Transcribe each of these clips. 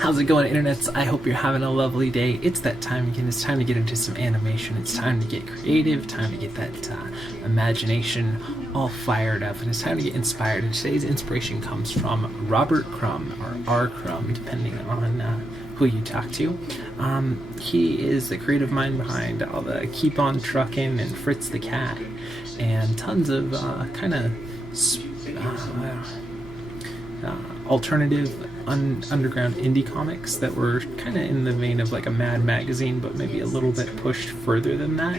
How's it going, internets? I hope you're having a lovely day. It's that time again. It's time to get into some animation. It's time to get creative, time to get that imagination all fired up, and it's time to get inspired. And today's inspiration comes from Robert Crumb, or R. Crumb, depending on who you talk to. He is the creative mind behind all the Keep On Truckin' and Fritz the Cat, and tons of alternative underground indie comics that were kind of in the vein of like a Mad magazine, but maybe a little bit pushed further than that.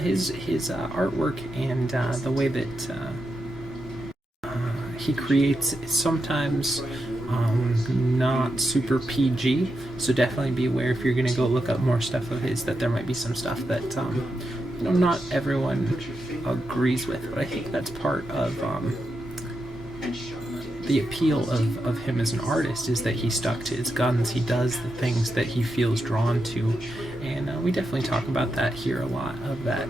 His artwork and the way that he creates is sometimes not super PG, so definitely be aware if you're going to go look up more stuff of his that there might be some stuff that not everyone agrees with, but I think that's part of the appeal of him as an artist, is that he stuck to his guns. He does the things that he feels drawn to, and we definitely talk about that here a lot, of that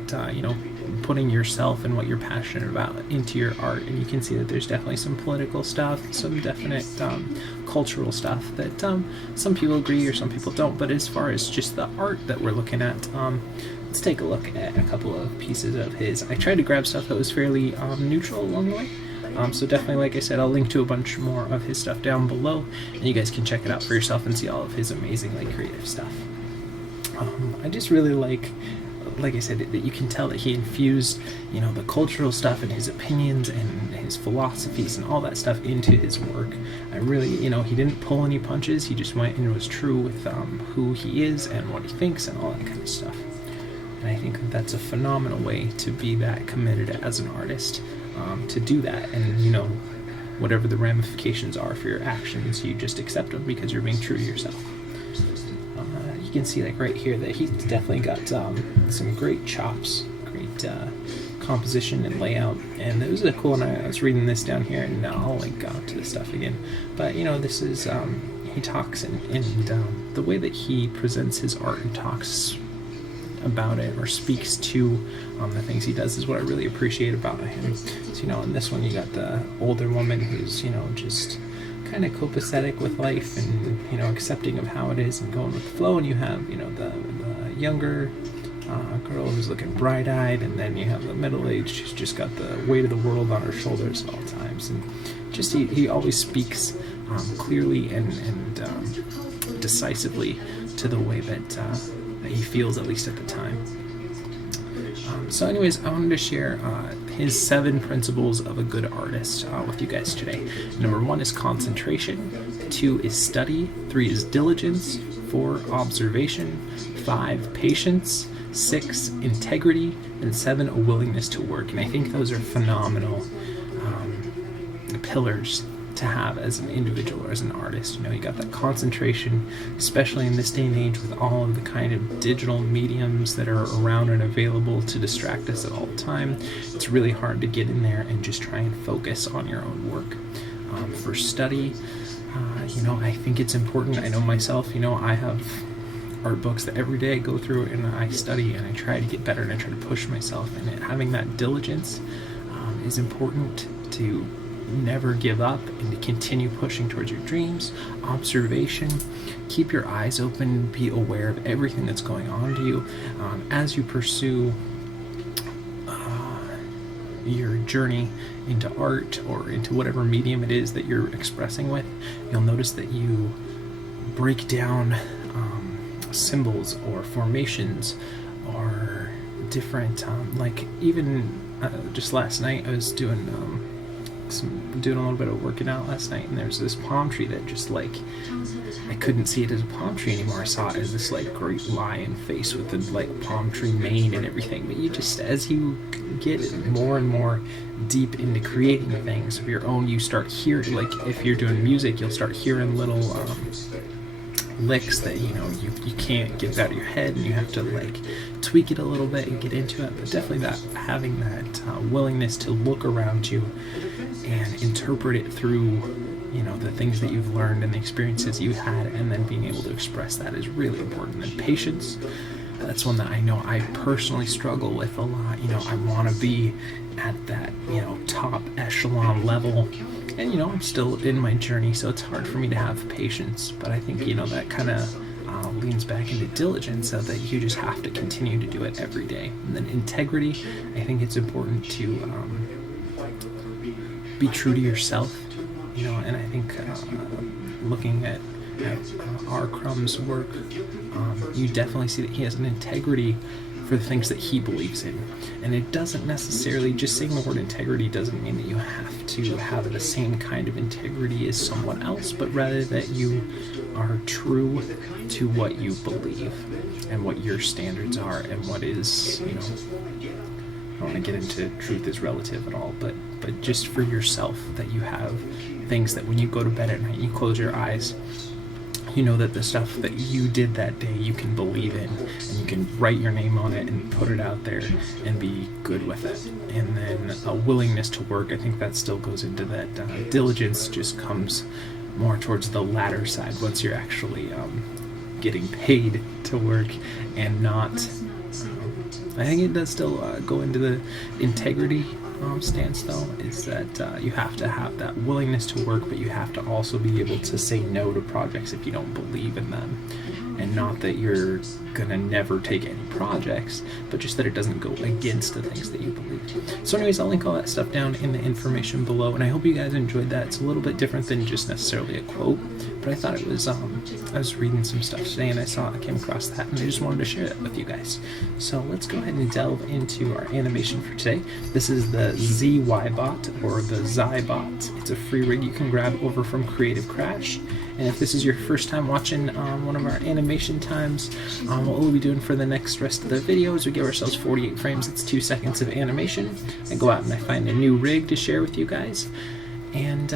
putting yourself and what you're passionate about into your art. And you can see that there's definitely some political stuff, some definite cultural stuff that some people agree or some people don't. But as far as just the art that we're looking at, let's take a look at a couple of pieces of his. I tried to grab stuff that was fairly neutral along the way. So definitely, like I said, I'll link to a bunch more of his stuff down below, and you guys can check it out for yourself and see all of his amazingly creative stuff. I just really like I said, that you can tell that he infused, the cultural stuff and his opinions and his philosophies and all that stuff into his work. I really, he didn't pull any punches. He just went and was true with who he is and what he thinks and all that kind of stuff. And I think that's a phenomenal way to be that committed as an artist, to do that. And, whatever the ramifications are for your actions, you just accept them because you're being true to yourself. You can see, like, right here, that he's definitely got some great chops, great composition and layout. And it was a cool one. I was reading this down here, and I'll link to the stuff again. But, this is, he talks, and the way that he presents his art and talks about it or speaks to the things he does is what I really appreciate about him. So, in this one you got the older woman who's, just kind of copacetic with life and, accepting of how it is and going with the flow, and you have, the younger girl who's looking bright-eyed, and then you have the middle-aged who's just got the weight of the world on her shoulders at all times. And just he always speaks clearly and decisively to the way that he feels, at least at the time. So anyways, I wanted to share his 7 principles of a good artist with you guys today. Number 1 is concentration, 2 is study, 3 is diligence, 4 observation, 5 patience, 6 integrity, and 7 a willingness to work. And I think those are phenomenal pillars to have as an individual or as an artist. You got that concentration, especially in this day and age with all of the kind of digital mediums that are around and available to distract us at all time. It's really hard to get in there and just try and focus on your own work. For study, I think it's important. I know myself, I have art books that every day I go through and I study and I try to get better and I try to push myself, and having that diligence is important to never give up and to continue pushing towards your dreams. Observation, keep your eyes open, be aware of everything that's going on to you as you pursue your journey into art or into whatever medium it is that you're expressing with. You'll notice that you break down symbols or formations or different like even just last night I was doing a little bit of working out last night, and there's this palm tree that just I couldn't see it as a palm tree anymore. I saw it as this great lion face with the palm tree mane and everything. But you just, as you get more and more deep into creating things of your own, you start hearing, if you're doing music, you'll start hearing little licks that you can't get out of your head, and you have to tweak it a little bit and get into it. But definitely that having that willingness to look around you and interpret it through the things that you've learned and the experiences you had, and then being able to express that is really important. And patience, that's one that I know I personally struggle with a lot. I want to be at that top echelon level And, you know, I'm still in my journey, so it's hard for me to have patience. But I think, you know, that kind of leans back into diligence, so that you just have to continue to do it every day. And then integrity, I think it's important to be true to yourself, you know, and I think looking at our Crumb's work, you definitely see that he has an integrity for the things that he believes in. And it doesn't necessarily, just saying the word integrity doesn't mean that you have to have the same kind of integrity as someone else, but rather that you are true to what you believe and what your standards are and what is, you know, I don't want to get into truth is relative at all, but just for yourself, that you have things that when you go to bed at night, you close your eyes, you know that the stuff that you did that day you can believe in, and you can write your name on it and put it out there and be good with it. And then a willingness to work, I think that still goes into that. Diligence just comes more towards the latter side once you're actually getting paid to work, and not I think it does still go into the integrity stance, though, is that you have to have that willingness to work, but you have to also be able to say no to projects if you don't believe in them. And not that you're gonna never take any projects, but just that it doesn't go against the things that you believe. So anyways, I'll link all that stuff down in the information below, and I hope you guys enjoyed that. It's a little bit different than just necessarily a quote, but I thought it was, I was reading some stuff today and I came across that, and I just wanted to share that with you guys. So let's go ahead and delve into our animation for today. This is the Zybot, or the Zybot. It's a free rig you can grab over from Creative Crash. And if this is your first time watching one of our animation times, what we'll be doing for the rest of the video is we give ourselves 48 frames, it's 2 seconds of animation. I go out and I find a new rig to share with you guys, and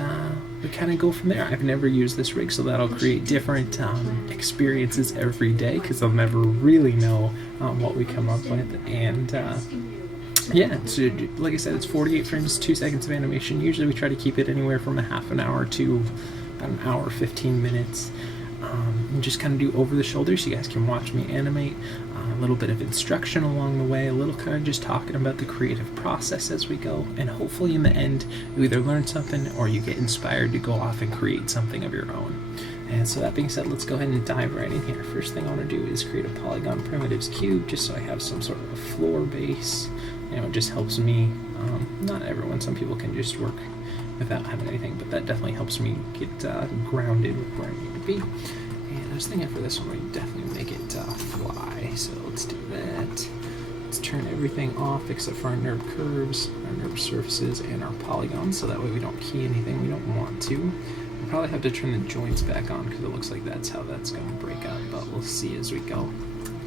we kind of go from there. I've never used this rig, so that'll create different experiences every day, because I'll never really know what we come up with. And yeah, so like I said, it's 48 frames, 2 seconds of animation. Usually we try to keep it anywhere from a half an hour to about an hour, 15 minutes. And just kind of do over the shoulder so you guys can watch me animate, a little bit of instruction along the way, a little kind of just talking about the creative process as we go, and hopefully in the end you either learn something or you get inspired to go off and create something of your own. And so that being said, let's go ahead and dive right in here. First thing I want to do is create a polygon primitives cube, just so I have some sort of a floor base. You know, it just helps me, not everyone, some people can just work without having anything, but that definitely helps me get grounded with where I need to be. And I was thinking for this one, we definitely make it fly, so let's do that. Let's turn everything off except for our NURB curves, our NURB surfaces, and our polygons, so that way we don't key anything we don't want to. We'll probably have to turn the joints back on, because it looks like that's how that's going to break up, but we'll see as we go.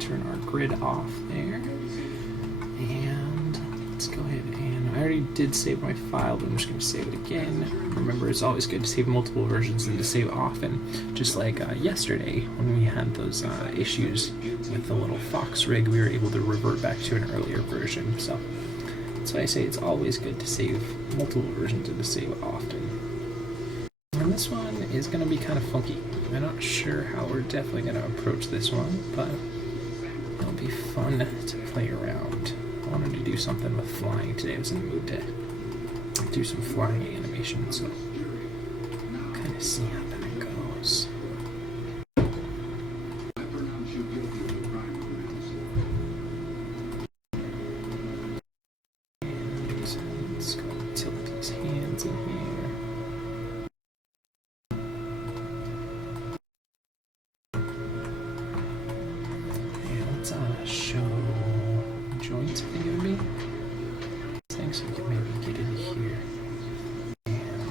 Turn our grid off there, and let's go ahead and I already did save my file, but I'm just going to save it again. Remember, it's always good to save multiple versions and to save often, just like yesterday when we had those issues with the little Fox rig, we were able to revert back to an earlier version. So that's why I say it's always good to save multiple versions and to save often. And this one is going to be kind of funky. I'm not sure how we're definitely going to approach this one, but it'll be fun to play around. I wanted to do something with flying today. I was in the mood to do some flying animation, so kind of see how that goes. And let's go tilt these hands in here. And let's show joints, I think it would be. Things so we can maybe get in here. And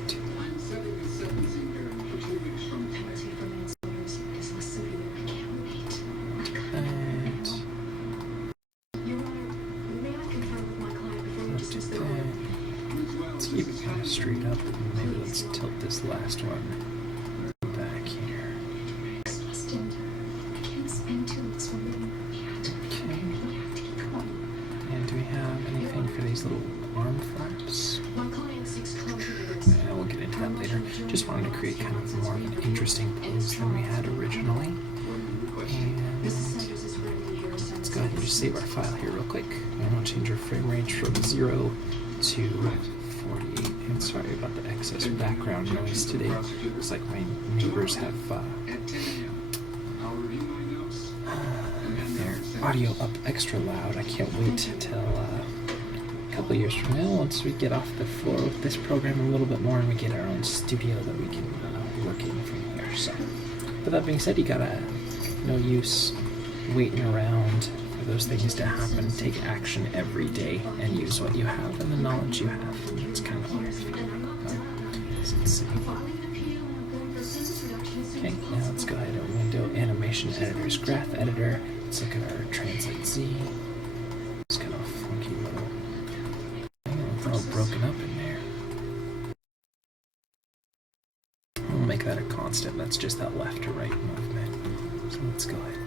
let's keep it kind of straight up, and maybe let's tilt this last one back here. For these little arm flaps. We'll get into that later. Just wanted to create kind of more of an interesting pose than we had originally. And let's go ahead and just save our file here real quick. I'm going to change our frame range from 0 to 48. And sorry about the excess background noise today. Looks like my neighbors have their audio up extra loud. I can't wait till a couple years from now, once we get off the floor with this program a little bit more and we get our own studio that we can work in from here. So, but that being said, you gotta no use waiting around for those things to happen. Take action every day and use what you have and the knowledge you have. It's kind of weird. Let's see. Okay, now let's go ahead and window animation editor's graph editor. Let's look at our translate Z. It's kind of a funky little thing. It's all broken up in there. We'll make that a constant. That's just that left to right movement. So let's go ahead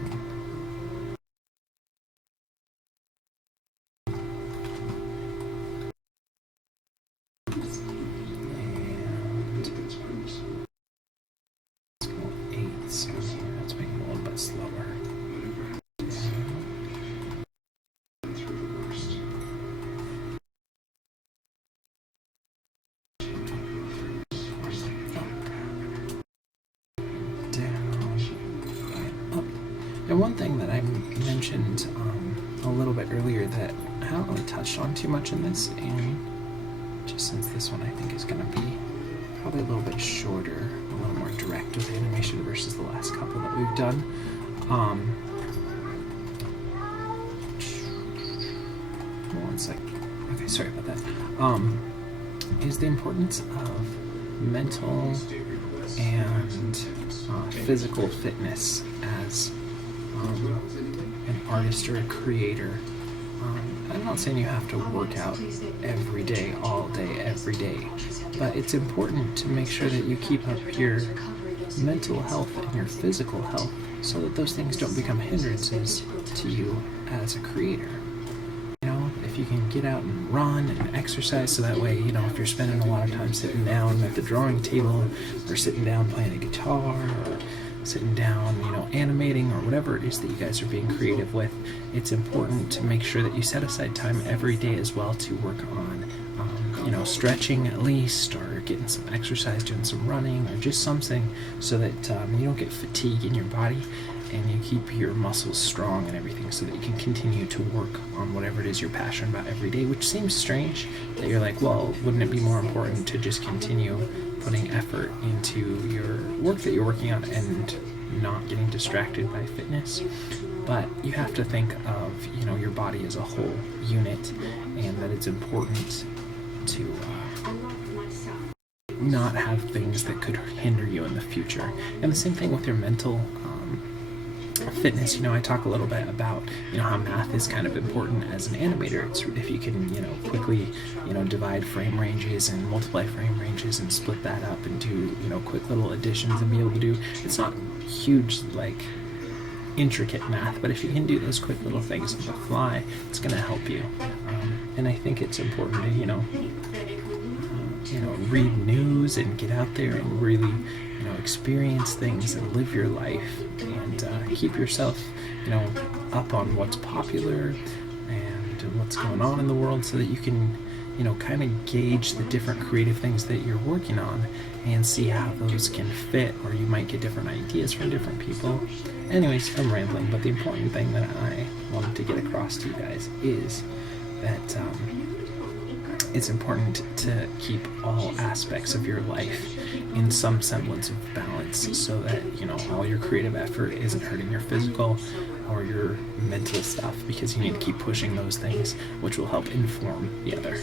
and and one thing that I mentioned a little bit earlier that I haven't really touched on too much in this, and just since this one I think is going to be probably a little bit shorter, a little more direct with animation versus the last couple that we've done. One sec. Okay, sorry about that. Is the importance of mental and physical fitness as an artist or a creator. I'm not saying you have to work out every day, all day, every day, but it's important to make sure that you keep up your mental health and your physical health so that those things don't become hindrances to you as a creator. You know, if you can get out and run and exercise so that way, you know, if you're spending a lot of time sitting down at the drawing table or sitting down playing a guitar or sitting down, you know, animating or whatever it is that you guys are being creative with, it's important to make sure that you set aside time every day as well to work on, you know, stretching at least, or getting some exercise, doing some running, or just something so that you don't get fatigue in your body and you keep your muscles strong and everything so that you can continue to work on whatever it is you're passionate about every day, which seems strange that you're like, well, wouldn't it be more important to just continue putting effort into your work that you're working on and not getting distracted by fitness? But you have to think of, you know, your body as a whole unit, and that it's important to not have things that could hinder you in the future. And the same thing with your mental fitness. You know, I talk a little bit about, you know, how math is kind of important as an animator. It's if you can, you know, quickly, you know, divide frame ranges and multiply frame ranges and split that up and do, you know, quick little additions and be able to do, it's not huge, like, intricate math, but if you can do those quick little things on the fly, it's going to help you. And I think it's important to, you know, read news and get out there and really, you know, experience things and live your life and keep yourself, you know, up on what's popular and what's going on in the world so that you can, you know, kind of gauge the different creative things that you're working on and see how those can fit, or you might get different ideas from different people. Anyways, I'm rambling, but the important thing that I wanted to get across to you guys is that it's important to keep all aspects of your life in some semblance of balance so that, you know, all your creative effort isn't hurting your physical or your mental stuff, because you need to keep pushing those things, which will help inform the other.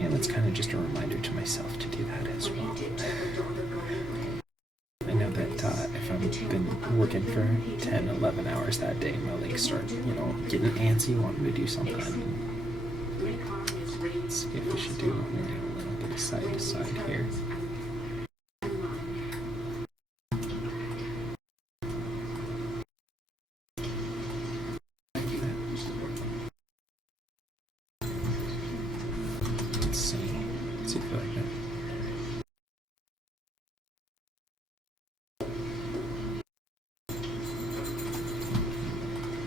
And that's kind of just a reminder to myself to do that as well. I know that if I've been working for 10, 11 hours that day, my legs start, you know, getting antsy, wanting to do something. Let's see if we should do maybe a little bit of side to side here. Let's see if I like that.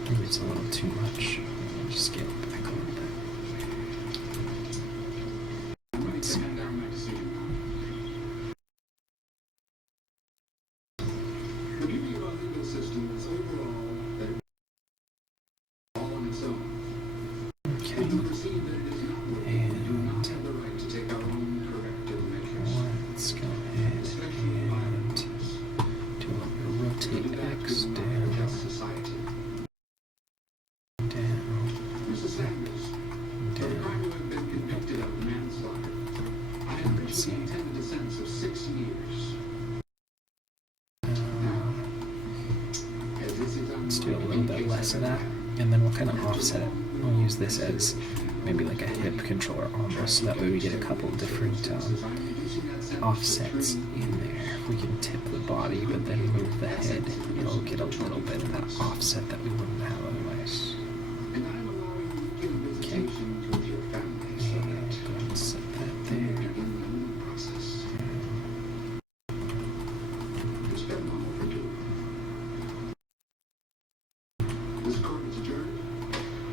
Maybe it's a little too much. I'll just scale it back a little bit. let's see. Let's do a little bit less of that, and then we'll kind of offset it. We'll use this as maybe like a hip controller almost, so that way we get a couple different offsets in there. We can tip the body, but then move the head. You'll get a little bit of that offset that we wouldn't have otherwise. Okay. And go ahead and set that there.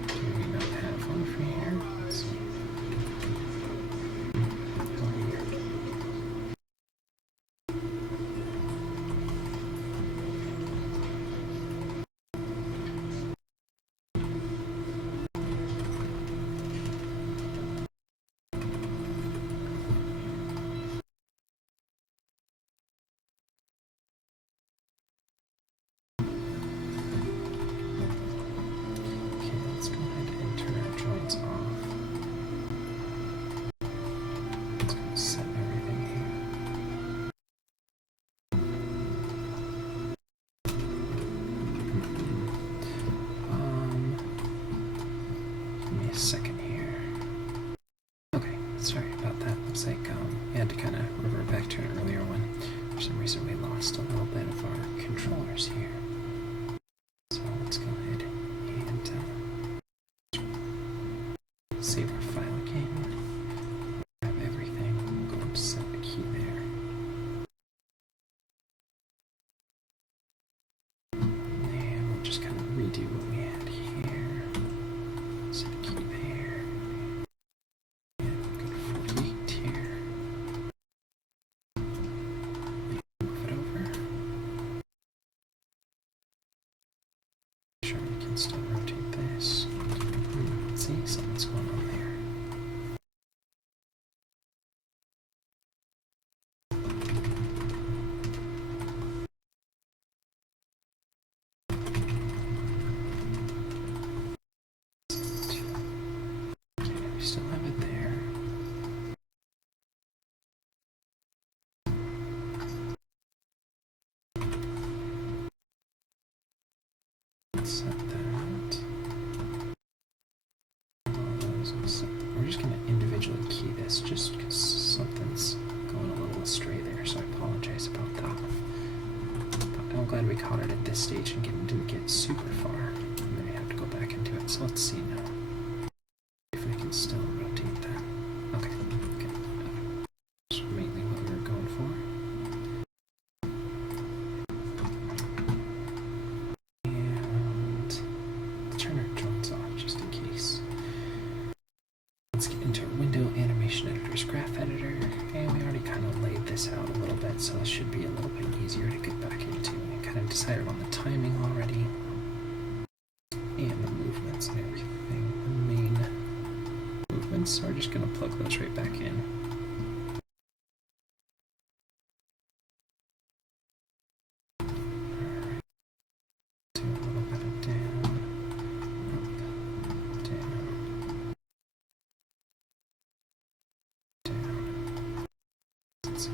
Do we not have one for here? Let's see. Second here. Okay, sorry about that. Looks like we had to kind of revert back to an earlier one. For some reason we lost a little bit of our controllers here. So let's go ahead and save our file again. Grab everything. We'll go and set the key there. And we'll just kind of redo what we had here. Set a key there. And go to 48 here. Move it over. Make sure we can still rotate this. See, something's going on there. We still have it there. Let's set that. We're just going to individually key this just because something's going a little astray there, so I apologize about that. But I'm glad we caught it at this stage and didn't get super far. And then we have to go back into it. So let's see now. If we can still rotate that. Okay. That's mainly what we were going for. And turn our joints off just in case. Let's get into our window animation editor's graph editor. And we already kind of laid this out a little bit, so it should be a little bit easier to get back into. We kind of decided on the timing already. And the movements and everything. The main movements, so we're just going to plug those right back in. Alright. Do a little bit of down, up, down, down. Let's see.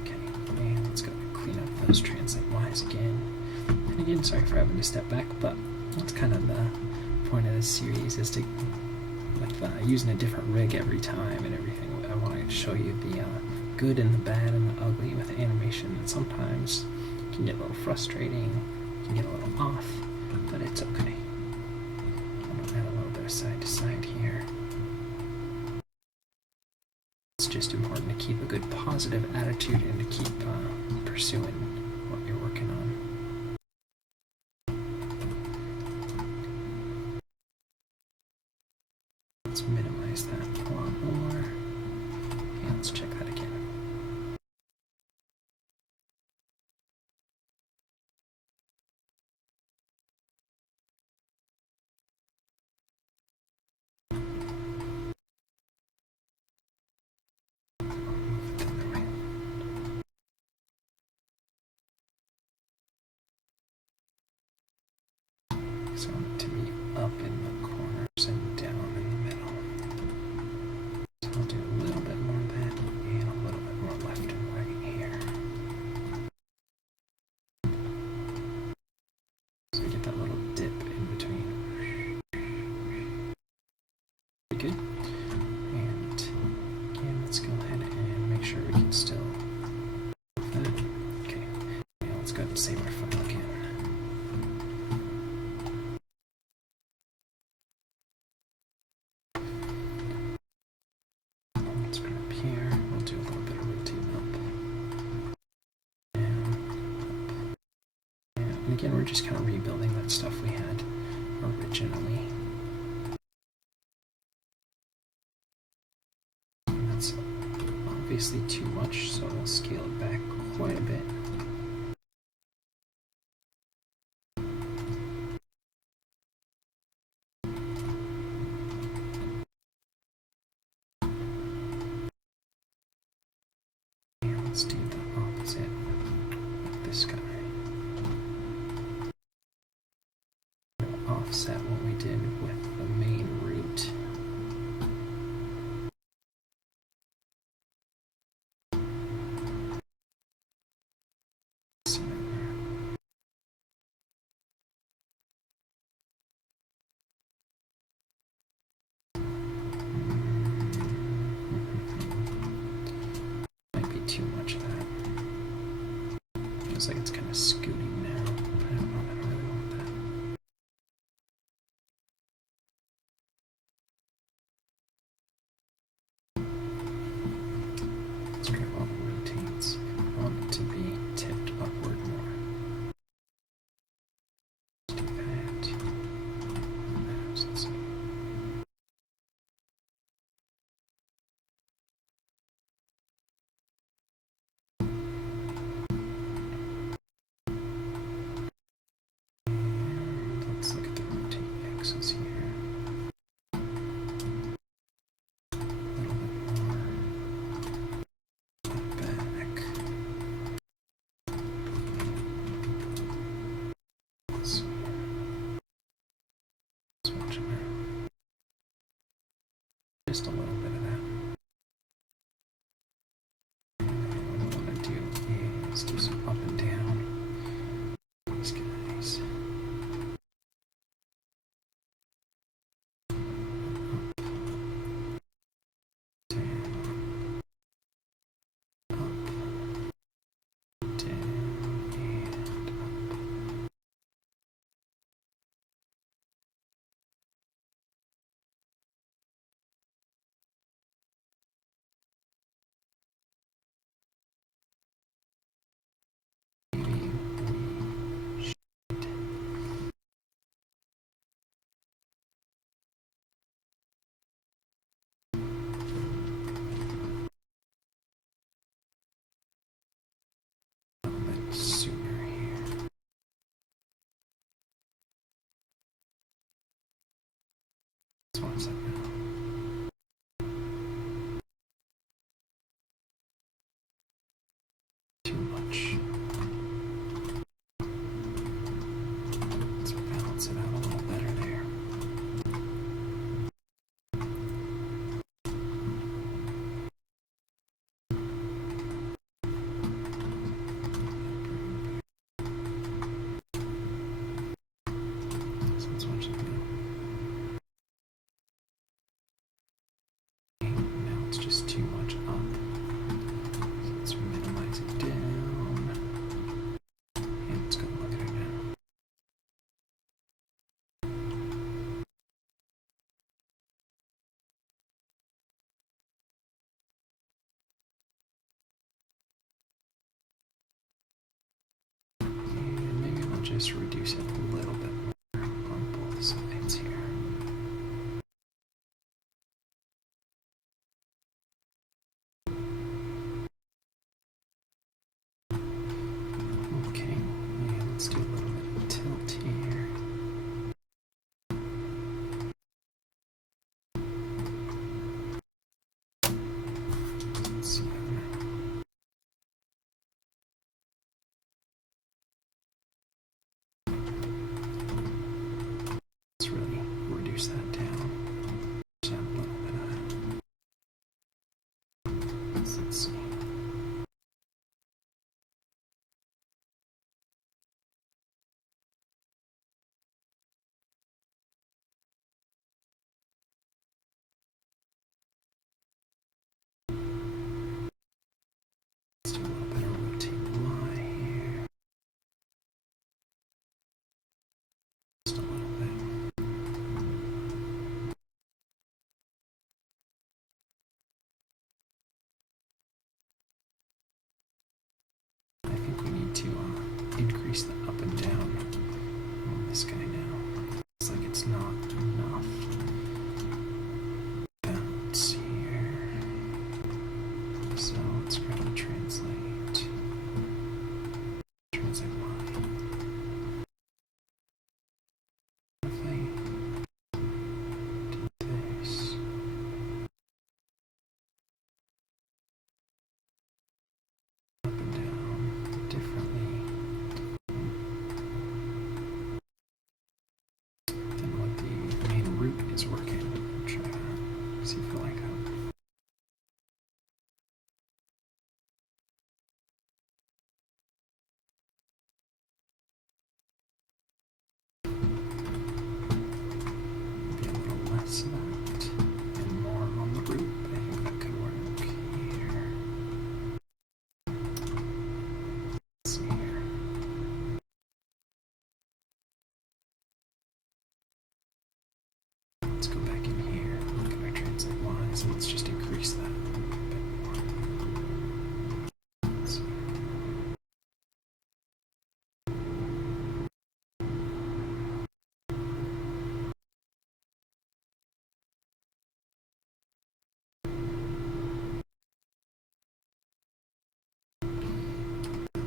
Okay, and let's go clean up those translate Y's again. And again, sorry for having to step back, but that's kind of the point of this series, is to, with using a different rig every time and everything. I want to show you the good and the bad and the ugly with animation. And sometimes it can get a little frustrating, it can get a little off, but it's okay. I'm going to add a little bit of side to side here. It's just important to keep a good positive attitude and to keep pursuing what you're working on. Let's minimize that a lot more. And let's check that again. So I want it to be up in the corners and down in the middle. good. And again, let's go ahead and make sure we can still. Okay, now let's go ahead and save our file again. Let's go up here. We'll do a little bit of rotate up. And again, we're just kind of rebuilding that stuff we had originally. And that's obviously too much, so I'll scale it back quite a bit. And let's do the opposite with this guy. We'll offset what we did with the main root. Too much of that. Feels like it's kind of scooting now. I don't know, I don't really want that. Let's grab all the rotates. I want it to be tipped upward more. Let's do that. Let's see. Let's look at the rotate axis here. A little bit more back. Let's see. Let's watch it now. Just a little bit of that. And what I want to do is do some up and down. These guys. Sooner here. Let's watch that now. Too much. Let's balance it out a little better there. Let's watch it now. Now it's just too much up. So let's minimize it down. Let's do a little bit of rotate Y here. Just a little bit. I think we need to increase the up and down on this guy now. It's like it's not enough. Bounce here. So let's try to translate. Translate Y. If I do this. Up and down differently than what the main root is working. Try to see if I like how. Maybe a little less of that and more on the root. I think that could work here. Let's see here. Let's go back in here. Look at our translate Y, so let's just increase that a bit more. Let's see.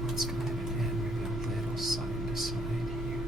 Let's go ahead and add maybe a little side to side here.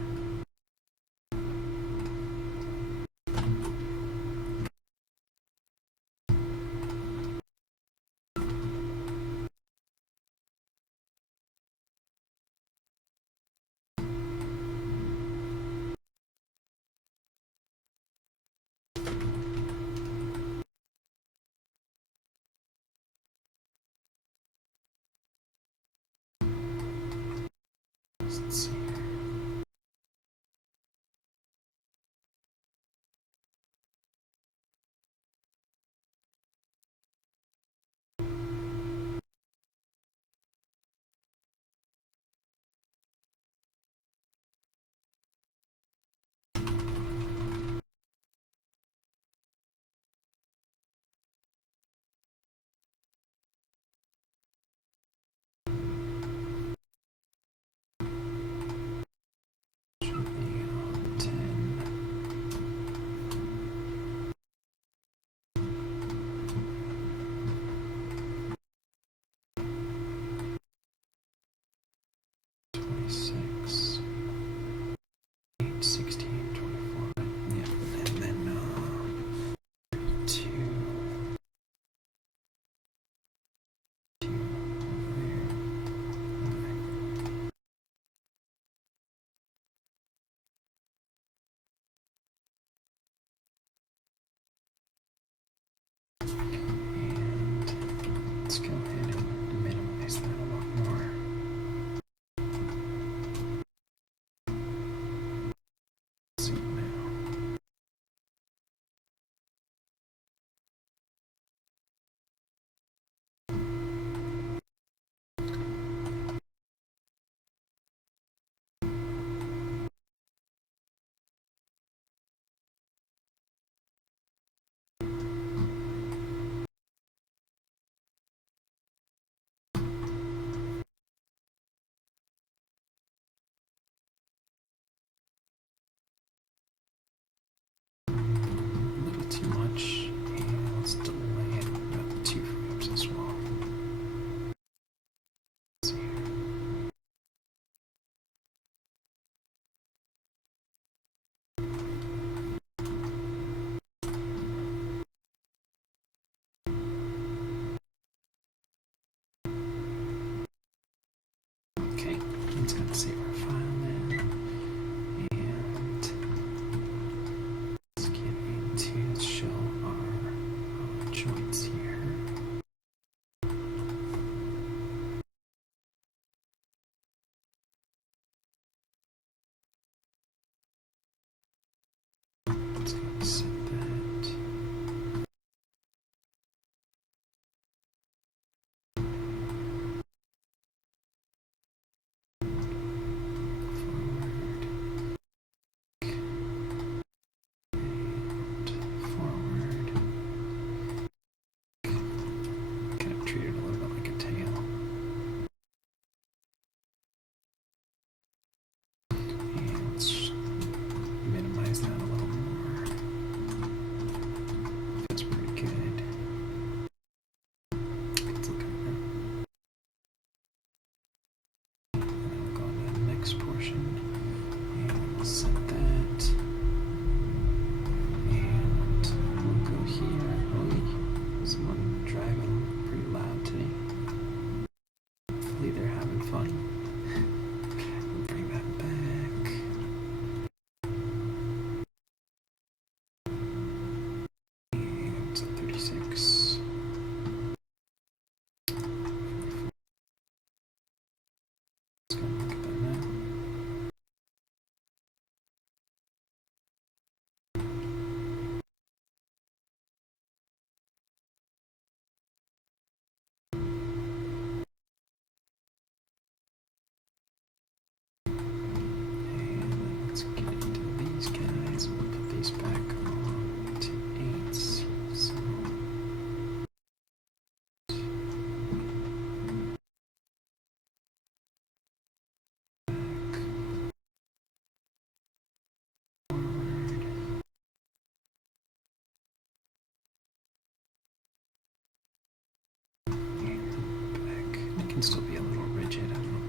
can still be a little rigid. I don't know.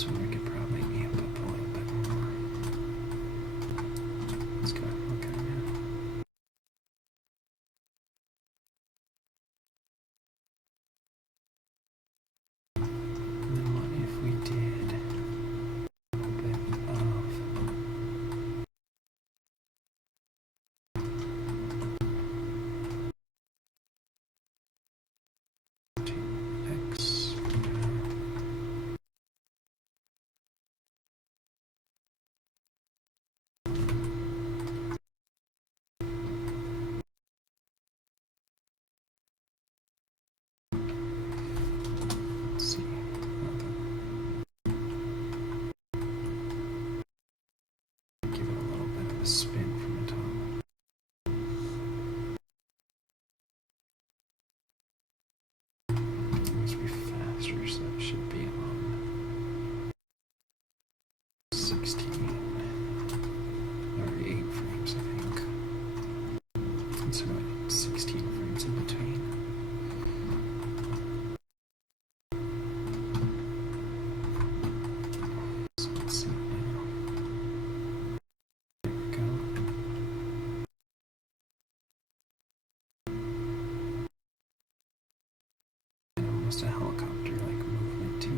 So we could probably amp up a little bit more. Let's go ahead and look at it now. And then what if we did a little bit of 2x. Let's see. Give it a little bit of a spin from the top. It must be faster, so it should be on 16 or 8 frames, I think. And so 16 frames in between. So let's see now. There we go. And almost a helicopter-like movement to it.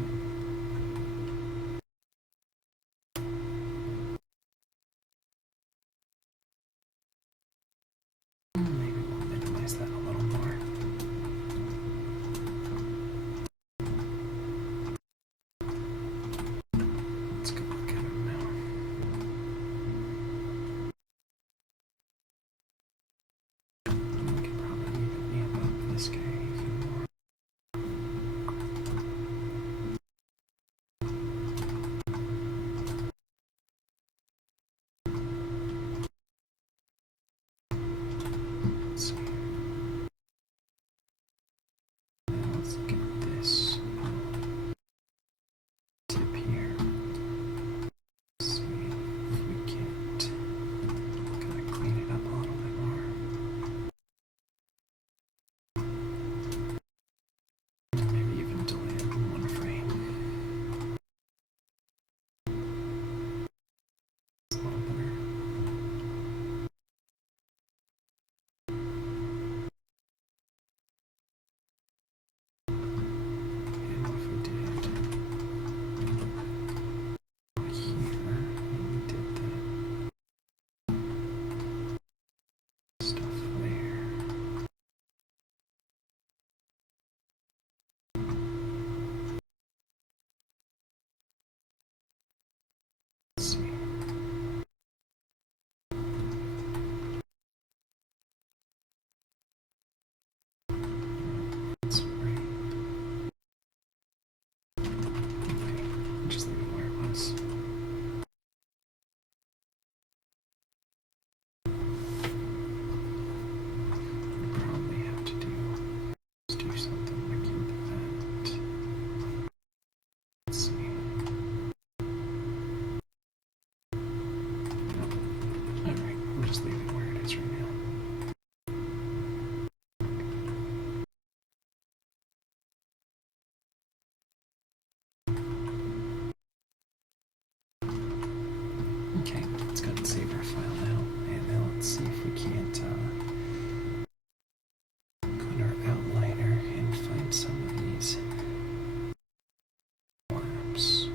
Maybe we'll minimize that a little more. Let's go look at him now. We could probably even amp up this guy even more. Let's see. Now let's look at this tip here. See if we can't kind of clean it up a little bit more. Maybe even delay it in 1 frame. It's a little better. And what if we did over here, and we did that stuff there. Let's see. That's right. Okay, just leave it where it was. We probably have to do something like that. Let's see. Alright, we'll just leave it where it is right now. Okay, let's go ahead and save our file now. And now let's see if we can't go to our outliner and find some of these maps.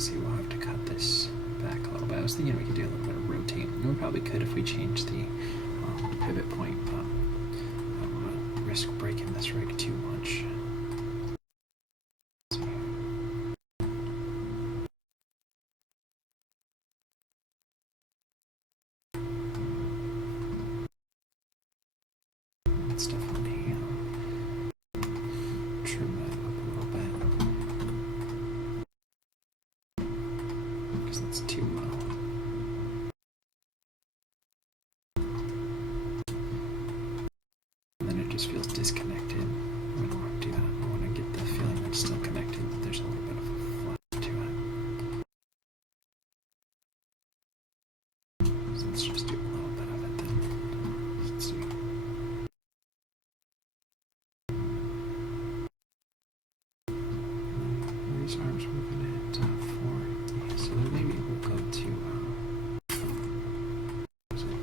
obviously we'll have to cut this back a little bit. I was thinking we could do a little bit of rotate. And we probably could if we change the pivot point, but I don't want to risk breaking this rig too much. Let's definitely trim that up a little bit, because that's too low. Feels disconnected. We don't want to do that. We want to get the feeling that it's still connected, but there's a little bit of a flap to it. So let's just do a little bit of it then. Let's see. These arms moving at 4. Yeah, so then maybe we'll go to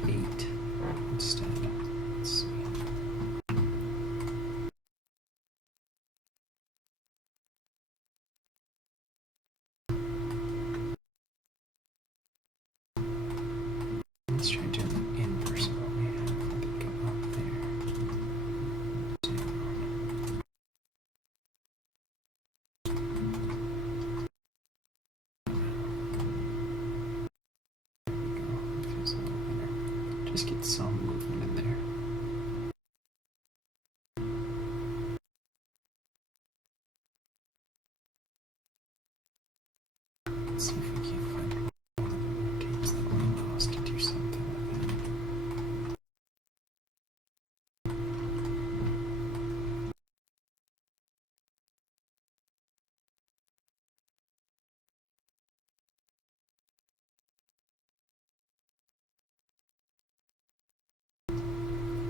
8 instead. Let's see. Let's try doing the inverse of what we have. I think go up there. Down. There we go. It feels a little better. Just get some movement in there. Let's see if we can't find one of the rotates that will allow us to do something with it.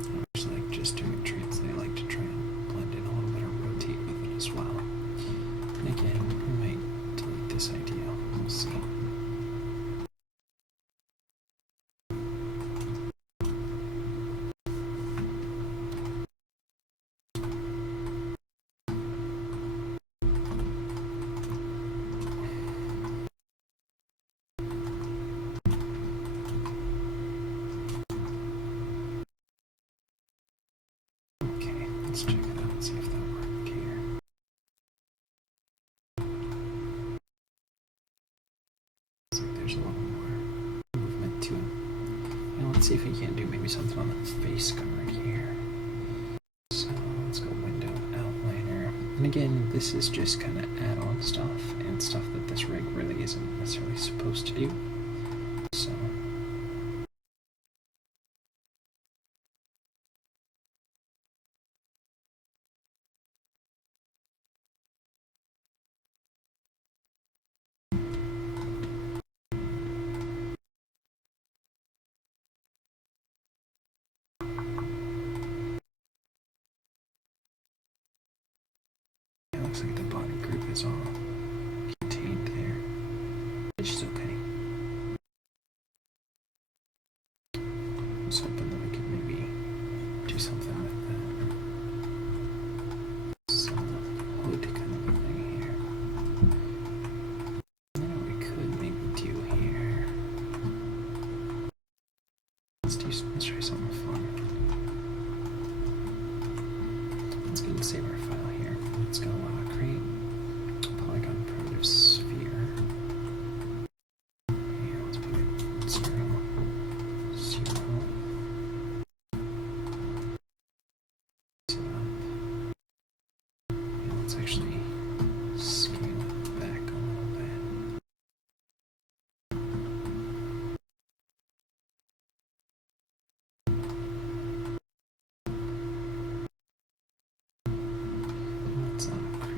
I just like just doing treats. They like to try and blend in a little bit of rotate with it as well. And again, we might delete this idea. We'll see. Okay, let's check it out and see if that worked here. Looks like there's a little more movement to it. And let's see if we can't do maybe something on the face guard here. So let's go window outliner. And again, this is just kind of add-on stuff and stuff that this rig really isn't necessarily supposed to do. So it looks like the body group is all contained there, which is okay. I was hoping that we could maybe do something with some hood kind of a thing here. And then what we could maybe do here. Let's try something fun. Let's go and save our file here. Let's go create polygon primitive sphere. Here, let's put it 0, 0. Set up. And let's actually scale it back a little bit. Let's create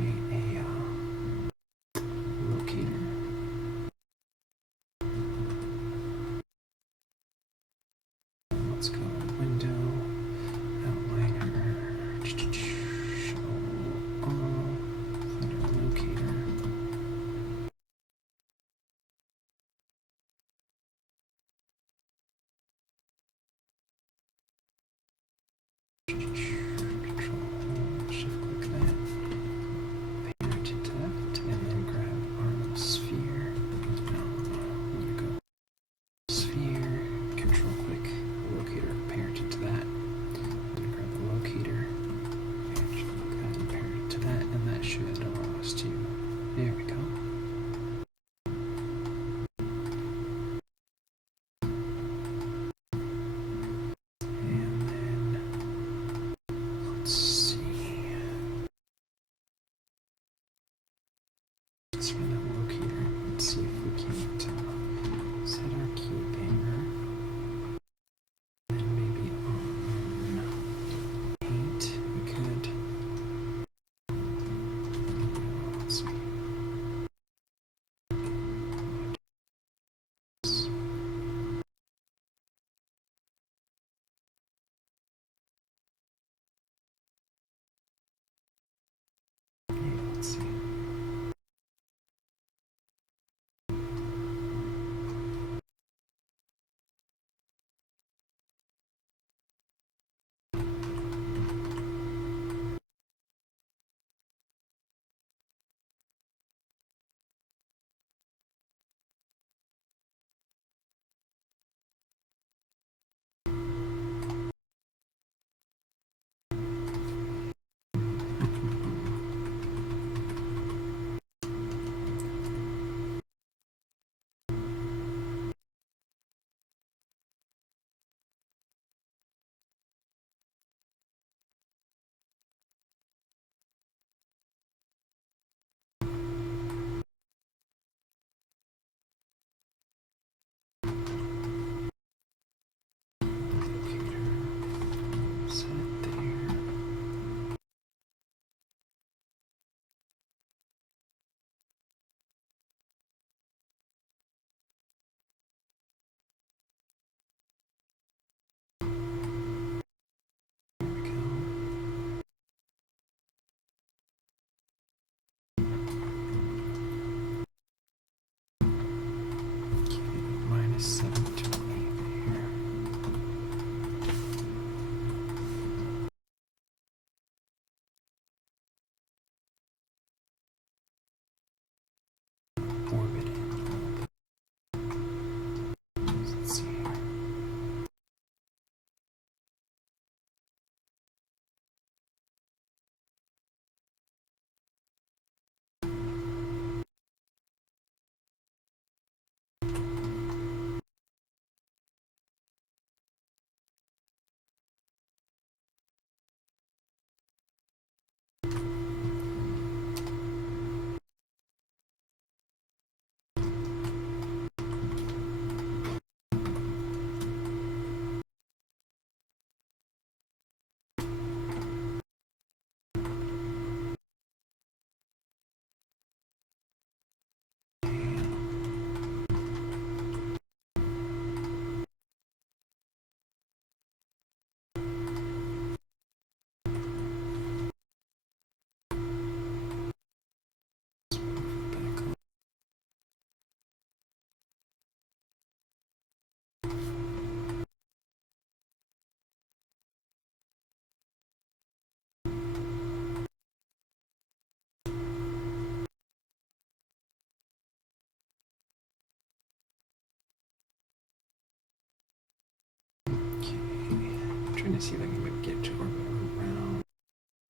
me see if I can maybe get to orbit around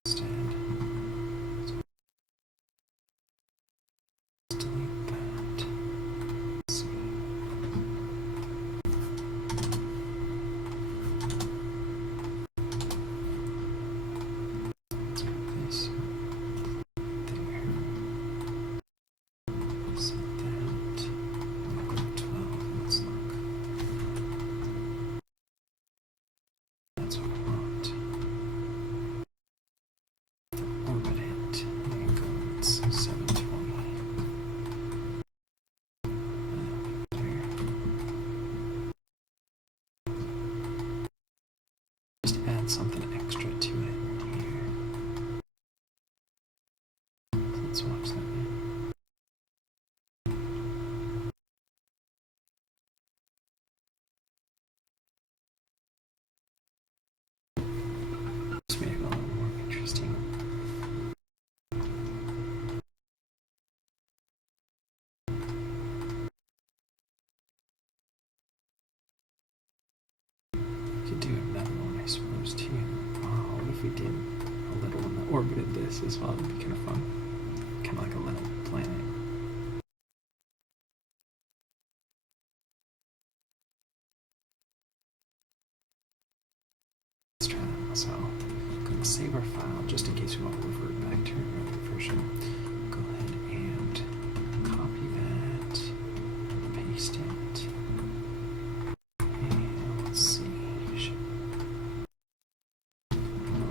instead. Let's delete that. Let's see. Let's go this there. Set that. I'll go to 12. Let's look. That's what I want. Orbit it. There you go. It's 720. There. Just add something extra to it here. Let's watch that now. Just made it a little more interesting. Could do another one, I suppose, too. Oh, what if we did a little one that orbited this as well? It'd be kind of fun. Kind of like a little planet. Let's try that. So, go and save our file just in case we want to revert back to our earlier version. Go ahead and copy that, paste it, and let's see.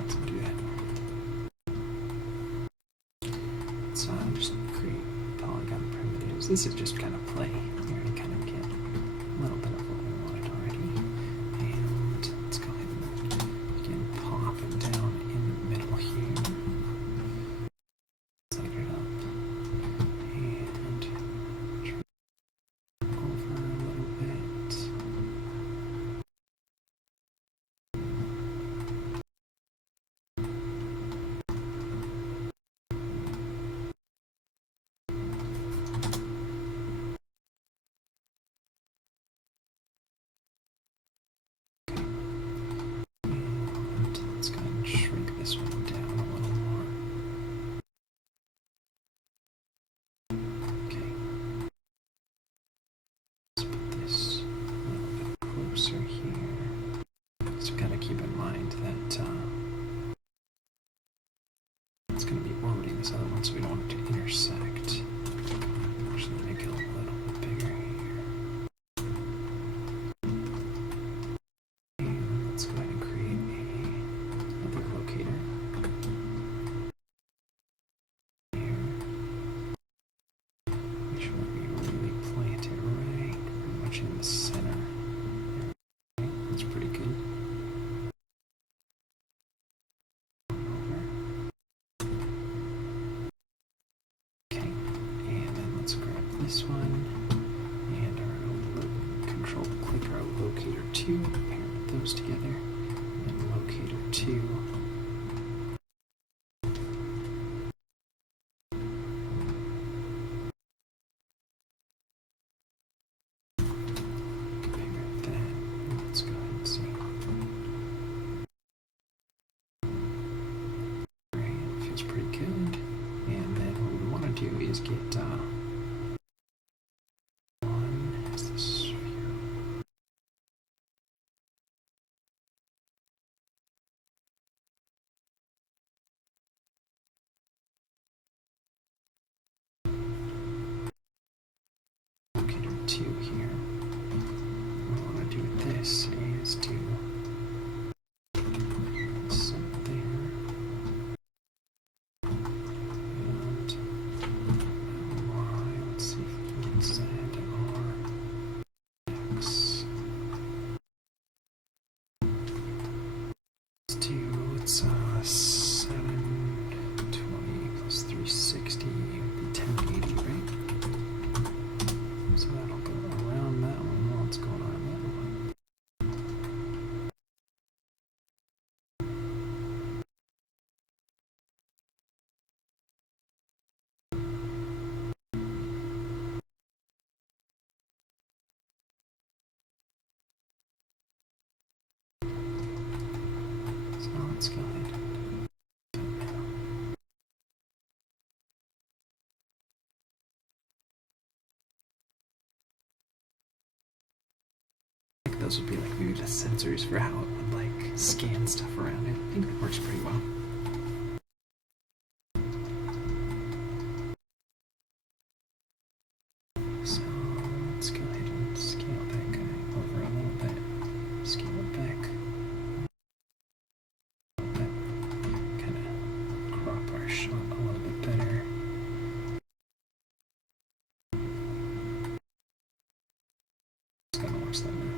Let's do that. Let's just create polygon primitives. This is just kind of play. We already kind of get a little bit of what we wanted already. And let's go ahead and begin popping down in the middle here. Slide it up. And try over a little bit. And let's go ahead and shrink this one down a little more. Okay. Let's put this a little bit closer here. So kind of keep in mind that it's going to be orbiting this other one, so we don't want it to intersect. Actually, make it a little bit bigger here. And let's go ahead and create another locator. Here. Make sure we really plant it right pretty much in the center. Okay, that's pretty good. Over. Okay, and then let's grab this one and our control click our locator 2, parent those together, and locator 2. Parent that. Let's go ahead and see. Alright, feels pretty good. And then what we want to do is get one as the sphere. Locator 2 here. What we want to do with this is do something. And Y, let's see if we can get Z or X. Let's do, it's 720 plus 360 would be 1080, right? So that'll go around that one while it's going on that one. let's go ahead. Those would be like maybe the sensors for how it would like scan stuff around it. I think that works pretty well. So let's go ahead and scale that guy over a little bit. Scale it back. Kind of crop our shot a little bit better. It's kind of worse than that.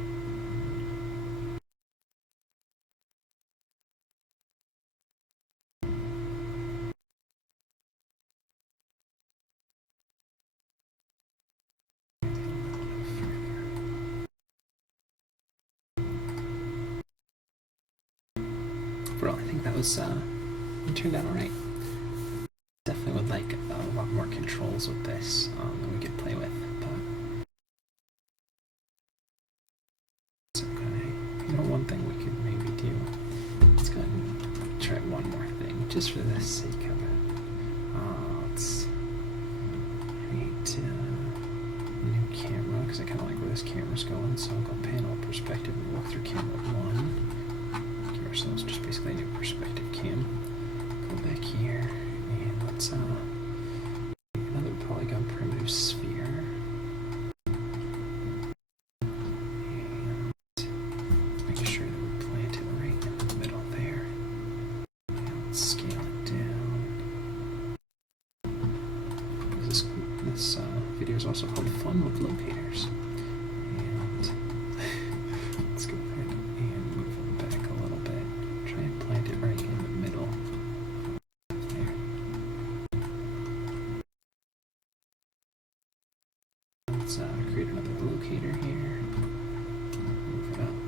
Overall, I think that was it turned out alright. Definitely would like a lot more controls with this that we could play with, but it's okay. You know, one thing we could maybe do, let's go ahead and try one more thing, just for the sake of it. Let's create a new camera, because I kind of like where this camera's going, so I'll go panel perspective and walk through camera 1. Ourselves just basically a new perspective cam. Go back here and let's another polygon primitive sphere. And making sure that we plant it right in the middle there. And let's scale it down. This video is also called Fun with Locators. And let's go ahead and move them back a little bit. Try and plant it right in the middle. There. Let's create another locator here. Move it up.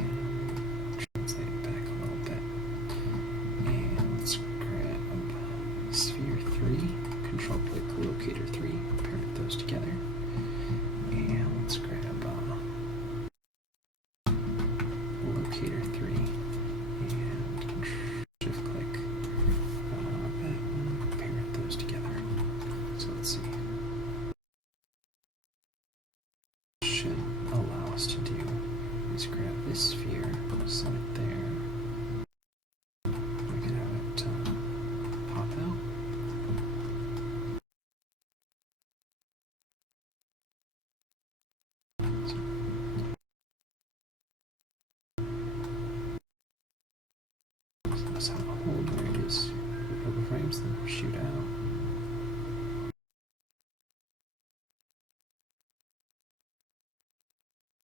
And translate it back a little bit. And let's grab sphere 3, control click locator 3, parent those together. And let's grab locator 3 and shift click that one, parent those together. So let's see. Should allow us to do is grab this sphere, set it there. We can have it pop out. That's how to hold where it is. A couple frames, then we'll shoot out.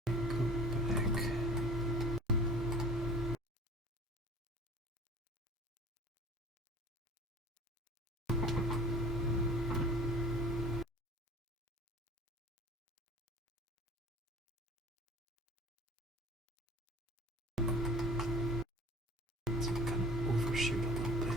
Go back. Kind of overshoot a little bit.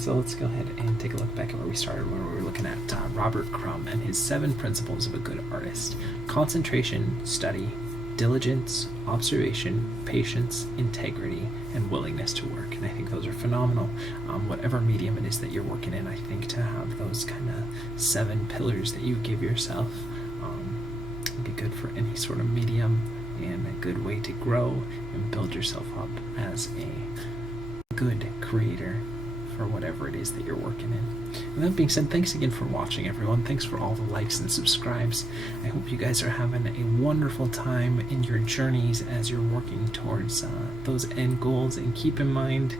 So let's go ahead and take a look back at where we started, where we were looking at Robert Crumb and his 7 principles of a good artist: concentration, study, diligence, observation, patience, integrity, and willingness to work. And I think those are phenomenal. Whatever medium it is that you're working in, I think to have those kind of 7 pillars that you give yourself would be good for any sort of medium, and a good way to grow and build yourself up as a good creator for whatever it is that you're working in. And that being said, thanks again for watching, everyone. Thanks for all the likes and subscribes. I hope you guys are having a wonderful time in your journeys as you're working towards those end goals. And keep in mind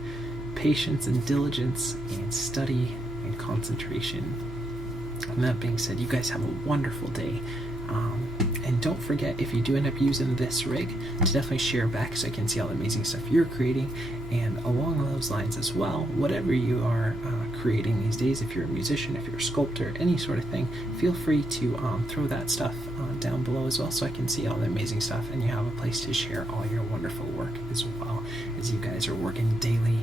patience and diligence and study and concentration. And that being said, you guys have a wonderful day. And don't forget, if you do end up using this rig, to definitely share back so I can see all the amazing stuff you're creating. And along those lines as well, whatever you are creating these days, if you're a musician, if you're a sculptor, any sort of thing, feel free to throw that stuff down below as well so I can see all the amazing stuff, and you have a place to share all your wonderful work as well, as you guys are working daily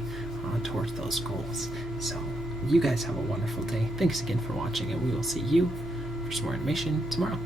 towards those goals. So you guys have a wonderful day. Thanks again for watching, and we will see you for some more animation tomorrow.